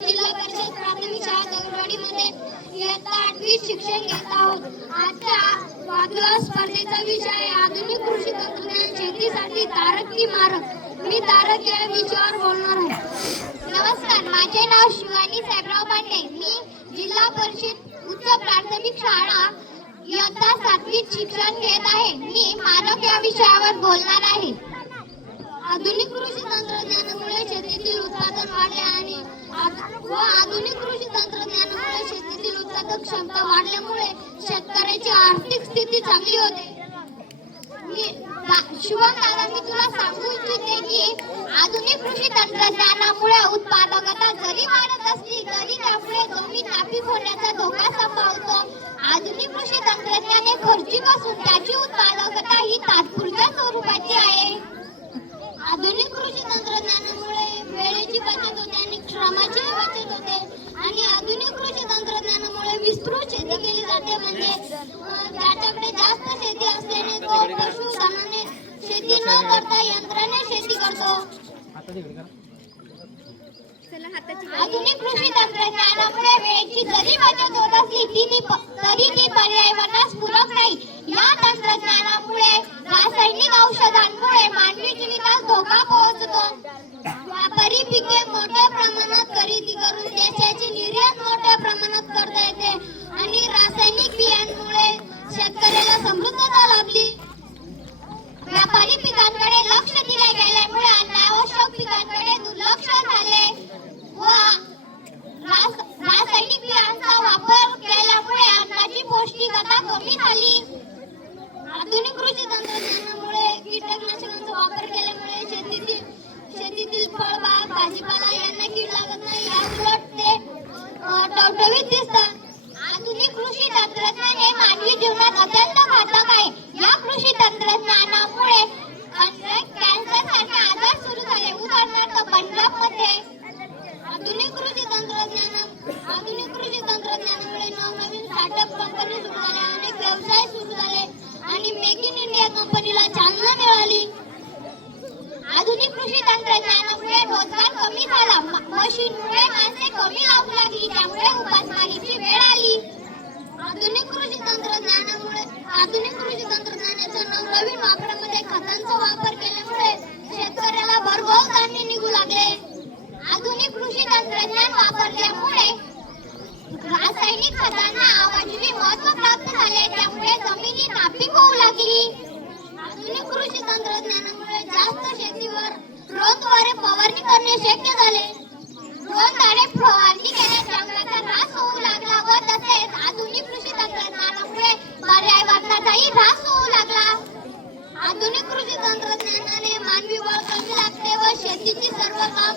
जिल्हा परिषद प्राथमिक शाळा दगडवाडीमध्ये इयत्ता 8वी शिक्षण घेत आहोत. आजच्या वादविवाद स्पर्धेचा विषय आहे आधुनिक कृषी तंत्रज्ञान शेतीसाठी तारक की मारक. मी तारक या विषयावर बोलणार आहे. नमस्कार, माझे नाव शिवानी साहेबराव पांडे. मी जिल्हा परिषद उच्च प्राथमिक शाळा इयत्ता 7वीत शिक्षण घेत आहे. मी मारक या विषयावर बोलणार आहे. आधुनिक कृषी तंत्रज्ञानामुळे शेतीतील उत्पादन वाढले आणि आधुनिक कृषी तंत्रज्ञानामुळे शेतीतील उत्पादक क्षमता वाढल्यामुळे शेतकऱ्याची आर्थिक स्थिती चांगली होते. शुभम दादा, मी तुला सांगू इच्छिते की आधुनिक कृषी तंत्रज्ञानामुळे उत्पादकता जरी वाढत असली तरी त्यामुळे जमीन नापीक होण्याचा धोका संभवतो. आधुनिक कृषी तंत्रज्ञान हे खर्चिक असून त्याची उत्पादकता ही तात्पुरत्या स्वरूपाची आहे. आधुनिक कृषी तंत्रज्ञानामुळे वेळेची बचत होते आणि श्रमाची बचत होते आणि आधुनिक कृषी तंत्रज्ञानामुळे विस्तृत शेती केली जाते. म्हणजे ज्याच्याकडे जास्त शेती असल्याने तो पशुधनाने शेती न करता यंत्राने शेती करतो. आधुनिक कृषी तंत्रज्ञानामुळे वेळेची जरी बचत होत असली तरी ती पर्यावरणास पूरक नाही. या तंत्रज्ञानामुळे रासायनिक औषधांमुळे मानवी जीवितास धोका पोहोचतो. व्यापारी पिके मोठ्या प्रमाणात खरेदी करून देशाची निर्यात मोठ्या प्रमाणात करता येते आणि रासायनिक बियांमुळे शेतकऱ्याला समृद्धता लाभली. व्यापारी पिकांकडे लक्ष दिले गेल्यामुळे अनावश्यक पिकांकडे दुर्लक्ष झाले व रासायनिक बियांचा वापर केल्यामुळे अन्नाची पौष्टिकता कमी झाली. आधुनिक कृषी तंत्रज्ञानामुळे कीटकनाशकांचा वापर केल्यामुळे शेतीतील फळबाग भाजीपाला यांना कीड लागत नाही. याउलट ते टवटवीत दिसतात. आधुनिक कृषी तंत्रज्ञान हे मानवी जीवनात अत्यंत घातक आहे. या कृषी तंत्रज्ञानामुळे अनेक कॅन्सर सारखे आजार सुरू झाले. उदाहरणार्थ पंजाबमध्ये आधुनिक कृषी तंत्रज्ञानामुळे नवनवीन स्टार्टअप कंपनी सुरू झाल्या, अनेक व्यवसाय सुरू झाले आणि मेक इन इंडिया कंपनीला चालना मिळाली. आधुनिक कृषी तंत्रज्ञानामुळे रोजगार कमी झाला. मशीनमुळे माणसे कमी लागू लागली, त्यामुळे उपासमारीची वेळ आली. आधुनिक कृषी तंत्रज्ञानाच्या नवनवीन वापरामध्ये खतांचा वापर केल्यामुळे शेतकऱ्याला भरघोस धान्य निघू लागले. आधुनिक कृषी तंत्रज्ञान वापरल्यामुळे रासायनिक खतांना अवाजवी महत्त्व प्राप्त झाले, त्यामुळे जमिनी नापीक होऊ लागली. आधुनिक कृषी तंत्रज्ञानामुळे जास्त शेतीवर ड्रोनद्वारे फवारणी करणे शक्य झाले. ड्रोनद्वारे फवारणी केल्यास जंगलाचा ऱ्हास होऊ लागला व तसेच आधुनिक कृषी तंत्रज्ञानामुळे पर्यावरणाचाही ऱ्हास होऊ लागला. आधुनिक कृषी तंत्रज्ञानाने मानवी बळ कमी लागते व शेतीची सर्व काम